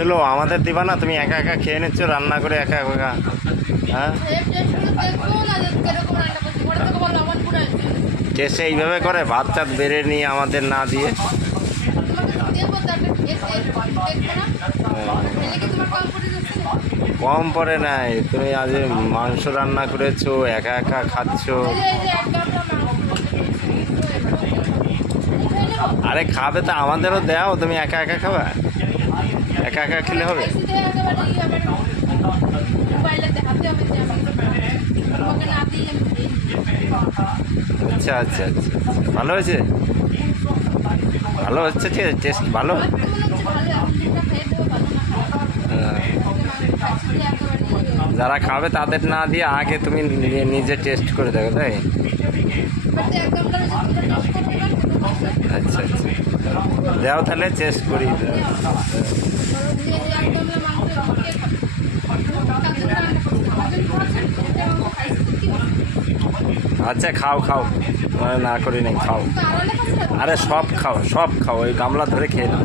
হলো আমাদের দিবা না? তুমি একা একা খেয়ে নিচ্ছ রান্না করে একা একা। হ্যাঁ, টেস্ট এইভাবে করে ভাত টাত বেড়ে নিয়ে আমাদের না দিয়ে। কম পড়ে নাই, তুমি আজ মাংস রান্না করেছো, একা একা খাচ্ছো। আরে খাবে তো আমাদেরও দাও, তুমি একা একা খাবা? একা একা খেলে হবে? আচ্ছা আচ্ছা আচ্ছা, ভালো হয়েছে, ভালো হচ্ছে, ঠিক আছে, টেস্ট ভালো। যারা খাবে তাদের না দিয়ে আগে তুমি নিজে টেস্ট করে দেখো, তাই? আচ্ছা আচ্ছা, দাও তাহলে টেস্ট করি। আচ্ছা খাও খাও, না করি নাই, খাও। আরে সব খাও, সব খাও, ওই গামলা ধরে খেয়ে নাও।